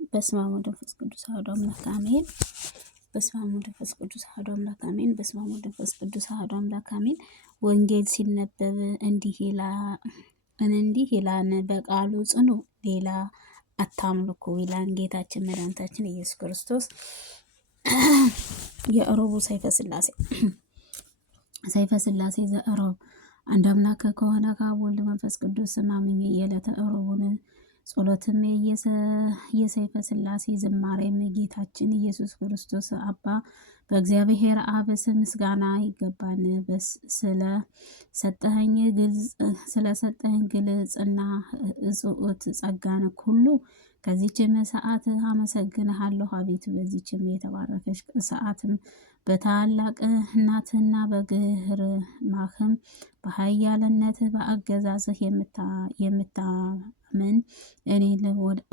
በስመ አብ ወወልድ ወመንፈስ ቅዱስ አሐዱ አምላክ አሜን። በስመ አብ ወወልድ ወመንፈስ ቅዱስ አሐዱ አምላክ አሜን። በስመ አብ ወወልድ ወመንፈስ ቅዱስ አሐዱ አምላክ አሜን። ወንጌል ሲነበብ እንዲህ ይላል በቃሉ ጽኑ፣ ሌላ አታምልኩ ይላል ጌታችን መድኃኒታችን ኢየሱስ ክርስቶስ። የእሮቡ ሰይፈ ሥላሴ ዘእሮብ አንድ አምላክ ከሆነ ከአብ ወልድ መንፈስ ቅዱስ ስም አምኜ የዕለተ እሮቡን ጸሎትም የሰይፈ ሥላሴ ዝማሬም ጌታችን ኢየሱስ ክርስቶስ አባ በእግዚአብሔር አብ ስም ምስጋና ይገባን። ስለሰጠኸኝ ግልጽና እጽኡት ጸጋን ሁሉ ከዚችም ሰዓት አመሰግንሃለሁ አቤቱ። በዚችም የተባረከች ሰዓትም በታላቅ እናትና በግርማህም በኃያልነት በአገዛዝህ የምታምን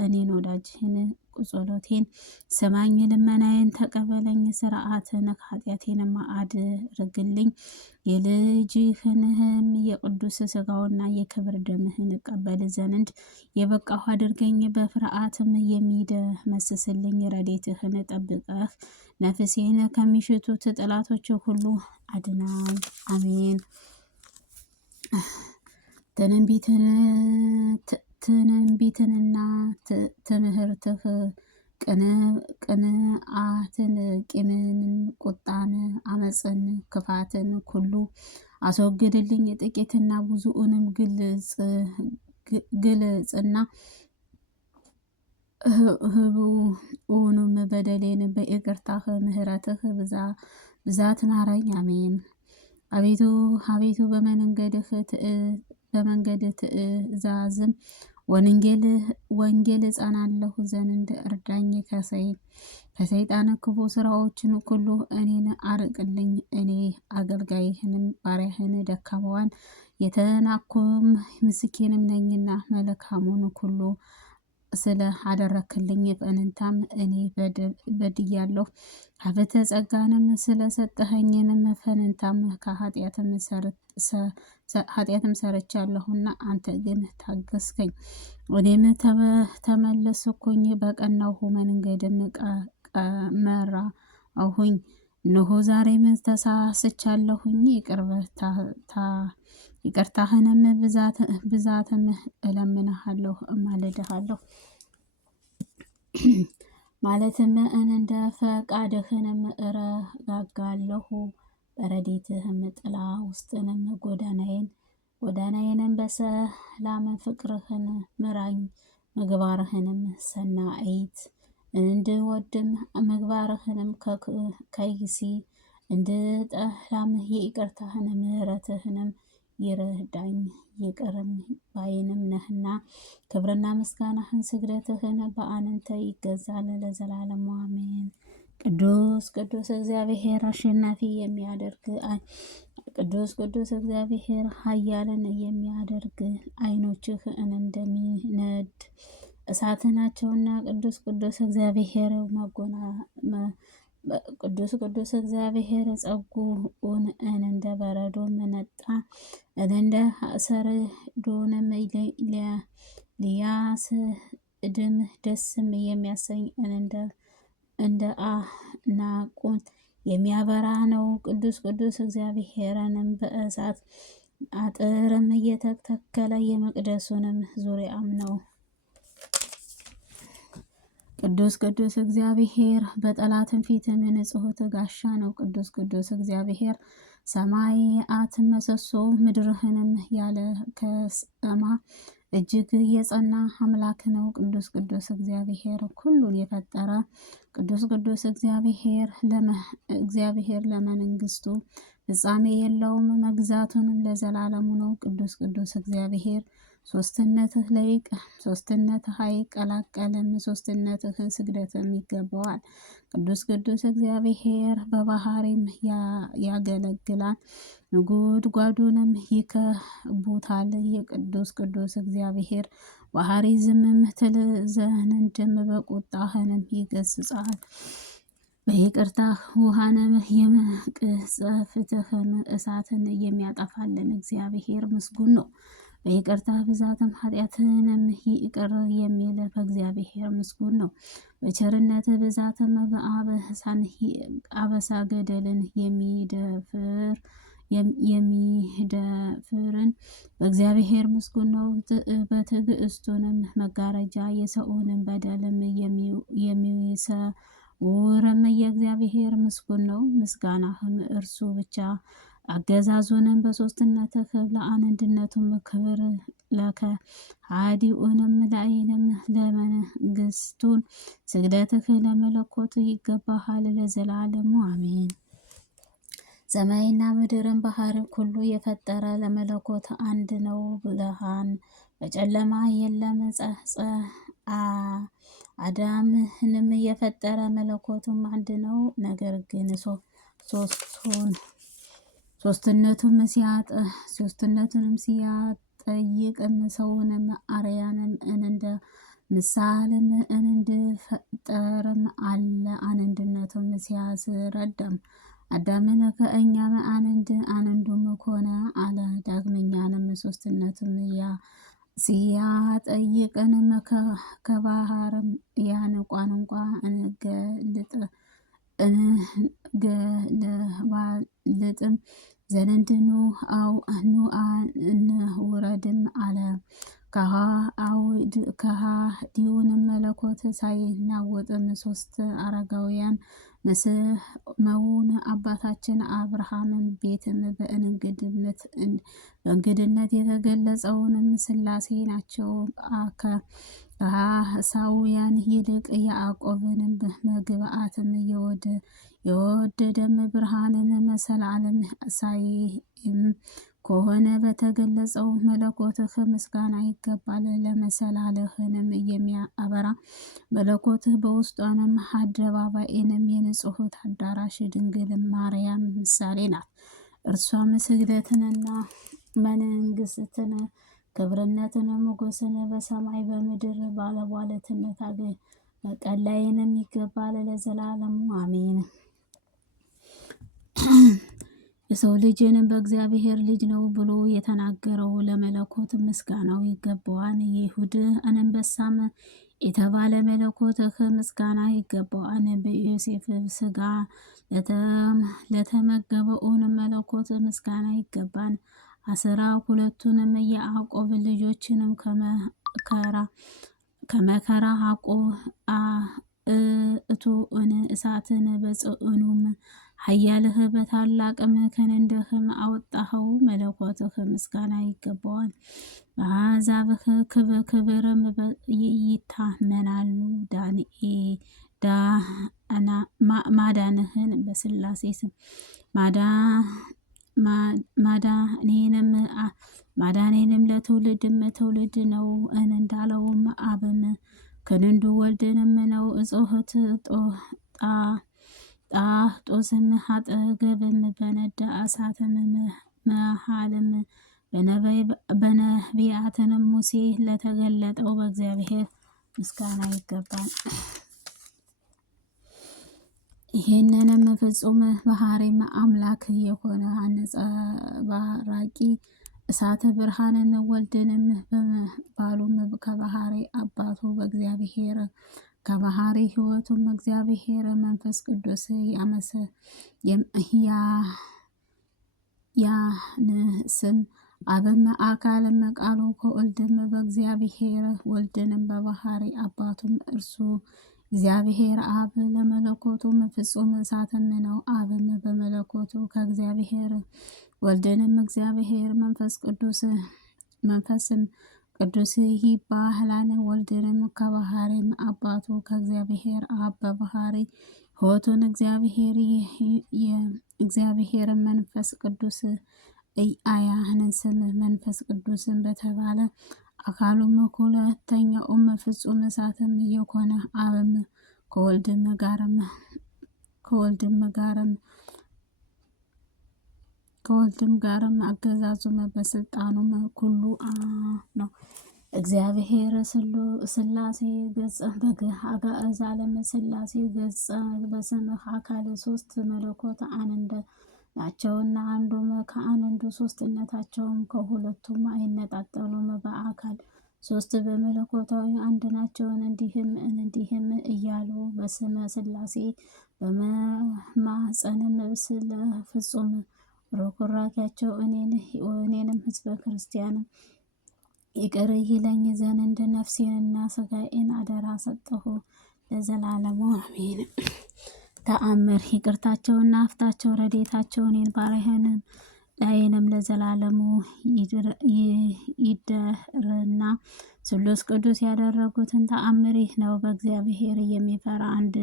እኔን ወዳጅህን ጸሎቴን ስማኝ፣ ልመናዬን ተቀበለኝ፣ ሥርዓትን ኃጢአቴንም አድርግልኝ። የልጅህንም የቅዱስ ሥጋውና የክብር ደምህን እቀበል ዘንድ የበቃሁ አድርገኝ። በፍርሃትም የሚደመስስልኝ ረድኤትህን ጠብቀህ ነፍሴን ከሚሽቱት ጠላቶች ሁሉ አድናኝ። አሜን። ትንቢትንና ትምህርትህ ቅንዓትን፣ ቂምን፣ ቁጣን፣ አመፅን፣ ክፋትን ሁሉ አስወግድልኝ። ጥቂትና ብዙውንም ግልጽና ህቡዕንም በደሌን በይቅርታህ ምሕረትህ ብዛት ማረኝ። አሜን። አቤቱ በመንገድ ትእዛዝም ወንጌል ጸናለሁ ዘንድ እርዳኝ። ከሰይጣን ክፉ ስራዎችን ሁሉ እኔን አርቅልኝ። እኔ አገልጋይህንም ባሪያህን ደካማዋን የተናኩም ምስኪንም ነኝና መልካሙን ሁሉ ስለ አደረክልኝ ፈንታም እኔ በድያለሁ። ሀብተ ጸጋንም ስለሰጠኸኝንም ፈንታም ኃጢአትም ሰርቻለሁና አንተ ግን ታገስከኝ። እኔም ተመለስኩኝ፣ በቀናሁ መንገድም መራሁኝ። እነሆ ዛሬም ተሳስቻለሁኝ፣ ይቅርታህንም ብዛትም እለምንሃለሁ እማልድሃለሁ። ማለትም እንደ ፈቃድህንም እረጋጋለሁ። በረድኤትህም ጥላ ውስጥንም ጎዳናዬንም በሰላም ፍቅርህን ምራኝ። ምግባርህንም ሰናይት እንድወድም ምግባርህንም ከይሲ እንድጠላም የይቅርታህን ምሕረትህንም ይርዳኝ። ይቅርም ባይንም ነህና ክብርና ምስጋናህን ስግደትህን በአንተ ይገዛል ለዘላለሙ አሜን። ቅዱስ እግዚአብሔር አሸናፊ የሚያደርግ ቅዱስ እግዚአብሔር ኃያልን የሚያደርግ ዓይኖችህ እንደሚነድ እሳት ናቸውና ቅዱስ እግዚአብሔር እግዚአብሔር ጸጉን እንደ በረዶ ነጣ፣ እንደ ሰርዶንም ሊያስድም ደስም የሚያሰኝ እንደ አናቁት የሚያበራ ነው። ቅዱስ እግዚአብሔርንም በእሳት አጥርም እየተተከለ የመቅደሱንም ዙሪያም ነው። ቅዱስ እግዚአብሔር በጠላትም ፊትም ንጹሕ ጋሻ ነው። ቅዱስ እግዚአብሔር ሰማያት ምሰሶ ምድርህንም ያለ ከሰማ እጅግ የጸና አምላክ ነው። ቅዱስ እግዚአብሔር ሁሉን የፈጠረ ቅዱስ እግዚአብሔር ለመንግስቱ ፍጻሜ የለውም፣ መግዛቱንም ለዘላለሙ ነው። ቅዱስ እግዚአብሔር ሶስትነትህ አይቀላቀልም፣ ሶስትነትህ ስግደትም ይገባዋል። ቅዱስ እግዚአብሔር በባህሪም ያገለግላል፣ ጉድጓዱንም ይከቡታል። የቅዱስ እግዚአብሔር ባህሪ ዝምም ትል ዘንድም በቁጣህንም ይገስጻል። በይቅርታህ ውሃንም የመቅሰፍትህን እሳትን የሚያጠፋልን እግዚአብሔር ምስጉን ነው። በይቅርታ ብዛትም ኃጢአትንም ይቅር የሚል በእግዚአብሔር ምስጉን ነው። በቸርነት ብዛትም አበሳ ገደልን የሚደፍርን በእግዚአብሔር ምስጉን ነው። በትዕግስቱንም መጋረጃ የሰውንም በደልም የሚሰውርም የእግዚአብሔር ምስጉን ነው። ምስጋናህም እርሱ ብቻ አገዛዙንም በሶስትነትህ ለአንድነቱም ክብር ለከ ሀዲኡንም ላይንም ለመንግስቱን ስግደትህ ለመለኮት ይገባሃል ለዘላለሙ አሜን። ሰማይና ምድርን ባህር ሁሉ የፈጠረ ለመለኮት አንድ ነው ብለሃን። በጨለማ የለም አዳምህንም የፈጠረ መለኮቱም አንድ ነው። ነገር ግን ሶስትነቱንም ሲያጠይቅም ሰውንም አርያንም እንደ ምሳሌም እንድፈጠርም አለ አንድነቱም ሲያስረዳም አዳምን ከእኛም አንዱም ኮነ አለ። ዳግመኛንም ሶስትነቱም ሲያጠይቅንም ከባህርም ያን ቋንቋ እንገልጥም ዘንድ ኑ እንውረድም አለ። ከሃዲውንም መለኮት ሳይናወጥም ሶስት አረጋውያን መስመውን አባታችን አብርሃምን ቤትም በእንግድነት የተገለጸውንም ሥላሴ ናቸው። ከሐሳውያን ይልቅ ያዕቆብንም መግባአትም የወደደም ብርሃንን መሰላለም ሳይም ከሆነ በተገለጸው መለኮትህ ምስጋና ይገባል። ለመሰላለህንም የሚያበራ መለኮትህ በውስጧንም አደባባይንም የንጽሕት አዳራሽ ድንግል ማርያም ምሳሌ ናት። እርሷም ስግደትንና መንግስትን ክብርነትን ሞገስን በሰማይ በምድር ባለሟልነት መቀለይንም ይገባል ለዘላለሙ አሜን። የሰው ልጅንም በእግዚአብሔር ልጅ ነው ብሎ የተናገረው ለመለኮት ምስጋናው ይገባዋል። ይሁድ አንበሳም የተባለ መለኮትህ ምስጋና ይገባዋል። በዮሴፍ ስጋ ለተመገበውን መለኮት ምስጋና ይገባል። 12ቱንም የያዕቆብ ልጆችንም ከመከራ እቶን እሳትን በጽኑም ኃያልህ በታላቅም ክንድህም አወጣኸው። መለኮትህ ምስጋና ይገባዋል። በአሕዛብህ ክብርም ይታመናሉ። ማዳንህን በሥላሴ ስም ማዳኔንም ለትውልድም ትውልድ ነው እንዳለውም አብም ክንዱ ወልድንም ነው። እጾህት ጣጦስም አጠገብም በነዳ እሳትም መሃልም በነቢያትንም ሙሴ ለተገለጠው በእግዚአብሔር ምስጋና ይገባል። ይህንንም ፍጹም ባህሪም አምላክ የሆነ አንጸባራቂ እሳተ ብርሃንን ወልድንም በመባሉም ከባህሪ አባቱ በእግዚአብሔር ከባህሪ ሕይወቱም እግዚአብሔር መንፈስ ቅዱስ ያንስም አብም አካልም ቃሉ ከወልድም በእግዚአብሔር ወልድንም በባህሪ አባቱም እርሱ እግዚአብሔር አብ ለመለኮቱም ፍጹም እሳትም ነው። አብም በመለኮቱ ከእግዚአብሔር ወልድንም እግዚአብሔር መንፈስም ቅዱስ ይባላል። ወልድንም ከባህሪም አባቱ ከእግዚአብሔር አብ በባህሪ ሕይወቱን እግዚአብሔር መንፈስ ቅዱስ አያንስም። መንፈስ ቅዱስን በተባለ አካሉም ሁለተኛውም ፍጹም እሳትም የሆነ አብም ከወልድም ጋርም አገዛዙም በስልጣኑም ኩሉ ነው። እግዚአብሔር ሥላሴ ገጸ አጋእዝ ዓለም ሥላሴ ገጸ በስምህ አካል ሶስት መለኮት ናቸውና አንዱም ከአንዱ ሶስትነታቸውም ከሁለቱም አይነጣጠሉም። በአካል ሶስት በመለኮታዊ አንድ ናቸውን። እንዲህም እያሉ በስመ ሥላሴ በመማፀንም ስለ ፍጹም ርኅራኄያቸው እኔንም ሕዝበ ክርስቲያንም ይቅር ይለኝ ዘንድ ነፍሴንና ሥጋዬን አደራ ሰጠሁ ለዘላለሙ አሜን። ተአምር ይቅርታቸውና ሀፍታቸው ረድኤታቸው እኔን ባሪያህንም ላይንም ለዘላለሙ ይደርና ስሉስ ቅዱስ ያደረጉትን ተአምር ይህ ነው። በእግዚአብሔር የሚፈራ አንድ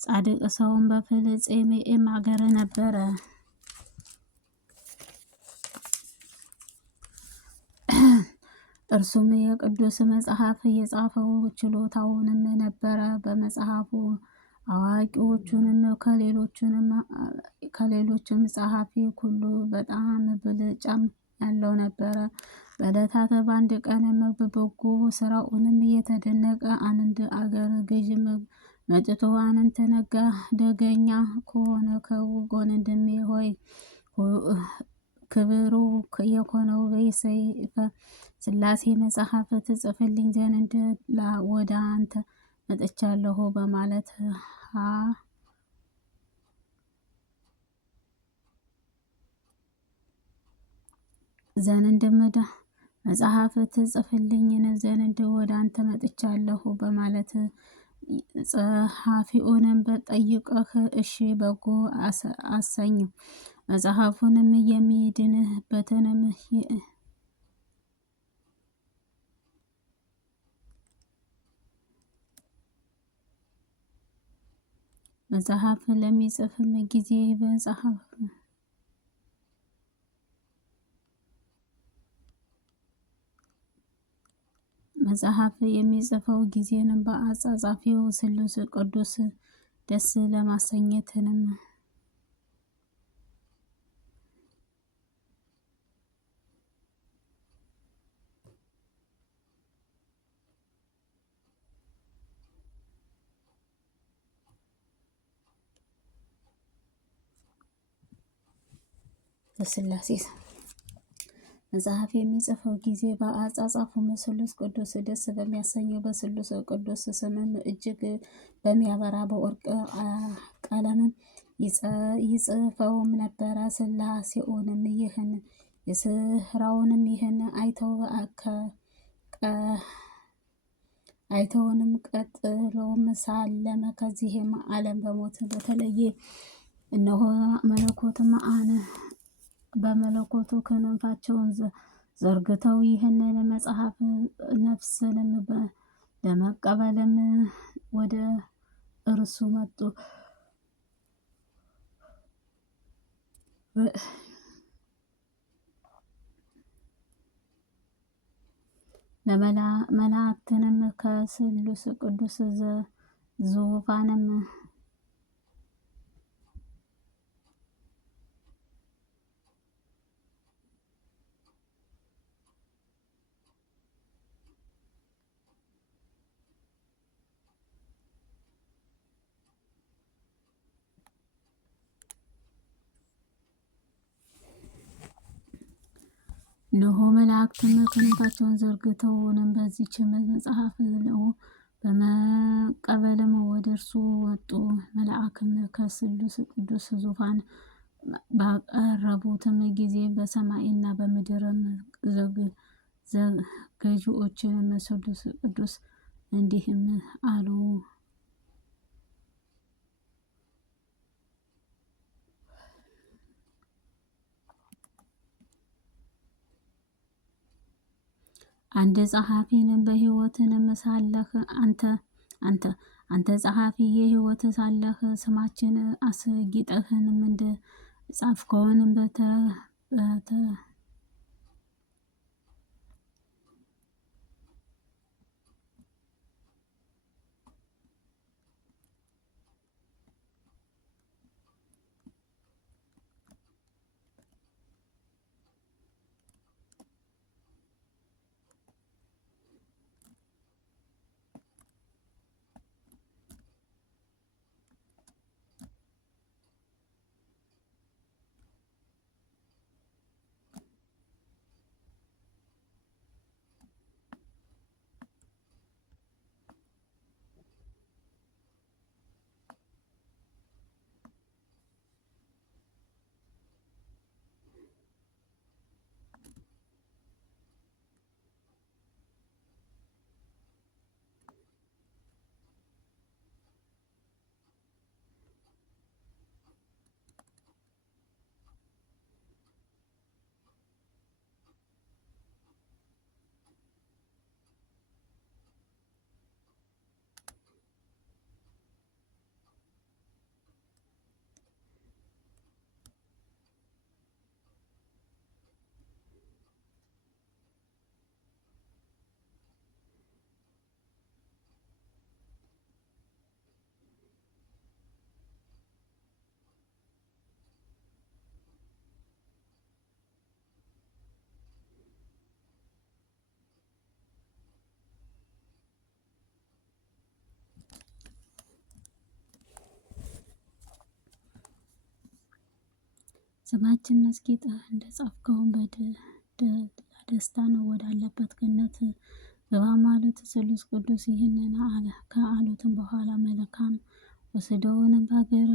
ጻድቅ ሰውን በፍልስጤም አገር ነበረ። እርሱም የቅዱስ መጽሐፍ የጻፈው ችሎታውንም ነበረ። በመጽሐፉ አዋቂዎቹንም ከሌሎችም ጸሐፊ ሁሉ በጣም ብልጫም ያለው ነበረ። በዕለታት በአንድ ቀንም በበጎ ስራውንም እየተደነቀ አንድ አገር ገዥም መጥቶ አንተ ደገኛ ከሆነ ከወንድሜ ሆይ ክብሩ የሆነው በሰይፈ ሥላሴ መጽሐፍ ትጽፍልኝ ዘንድ ወደ አንተ መጥቻለሁ በማለት ዘንድ መጽሐፍ ትጽፍልኝ ዘንድ ወደ አንተ መጥቻለሁ በማለት ጸሐፊውንም በጠይቀህ እሺ በጎ አሰኘው። መጽሐፉንም የሚድንበትንም መጽሐፍ ለሚጽፍም ጊዜ መጽሐፍ የሚጽፈው ጊዜንም በአጻጻፊው ስሉስ ቅዱስ ደስ ለማሰኘትንም በሥላሴ መጽሐፍ የሚጽፈው ጊዜ በአጻጻፉ ስሉስ ቅዱስ ደስ በሚያሰኘው በስሉስ ቅዱስ ስምም እጅግ በሚያበራ በወርቅ ቀለምም ይጽፈውም ነበረ። ሥላሴውንም ይህን የስራውንም ይህን አይተውንም ቀጥሎም ሳለም ከዚህም ዓለም በሞት በተለየ እነሆ በመለኮቱ ክንፋቸውን ዘርግተው ይህንን መጽሐፍ ነፍስንም ለመቀበልም ወደ እርሱ መጡ። ለመላእክትንም ከስሉስ ቅዱስ ዙፋንም እነሆ መላእክትም ክንፋቸውን ዘርግተውንም በዚች መጽሐፍ ነው በመቀበልም ወደ እርሱ ወጡ። መልአክም ከስሉስ ቅዱስ ዙፋን ባቀረቡትም ጊዜ በሰማይና በምድርም ገዢዎችንም ስሉስ ቅዱስ እንዲህም አሉ። አንድ ጸሐፊንም በሕይወትንም ሳለህ አንተ ጸሐፊ የሕይወት ሳለህ ስማችን አስጊጠህንም እንደ ጻፍከውንም ስማችን አስጌጠህ እንደ ጻፍከውን ደስታ ነው ወዳለበት ገነት ግባ ማለት ስሉስ ቅዱስ ይህንን አለ። ከአሉትም በኋላ መልካም ወስደውንም በሀገር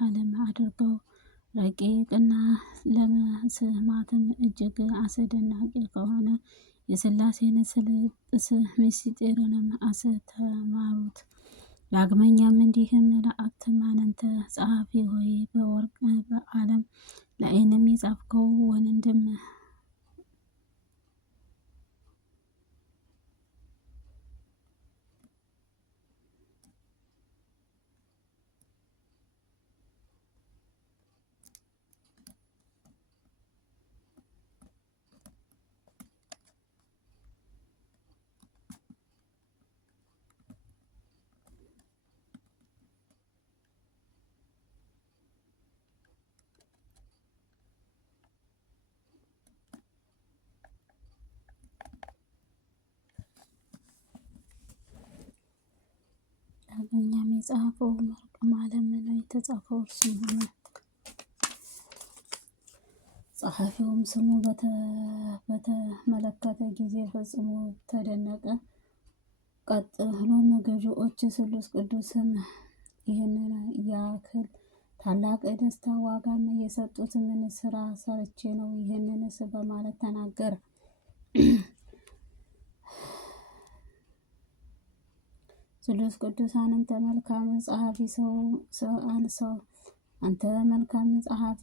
ዓለም አድርገው ረቂቅና ለመስማትም እጅግ አስደናቂ ከሆነ የሥላሴን ምስጢርንም አስተማሩት። ዳግመኛም እንዲህም መላእክትም አንተ ጸሐፊ ሆይ በወርቅ በዓለም ላይንም የጻፍከው ወንድም ዳግመኛም የጻፈው በወርቅ ዓለም ላይ የተጻፈው እርሱ ሆነ። ጸሐፊውም ስሙ በተመለከተ ጊዜ ፈጽሞ ተደነቀ። ቀጥሎም ገዢዎች ስሉስ ቅዱስም ይህንን ያክል ታላቅ ደስታ ዋጋም የሰጡት ምን ስራ ሰርቼ ነው ይህንንስ በማለት ተናገረ። ስሉስ ቅዱስ አንተ መልካም ጸሐፊ ሰው አንተ መልካም ጸሐፊ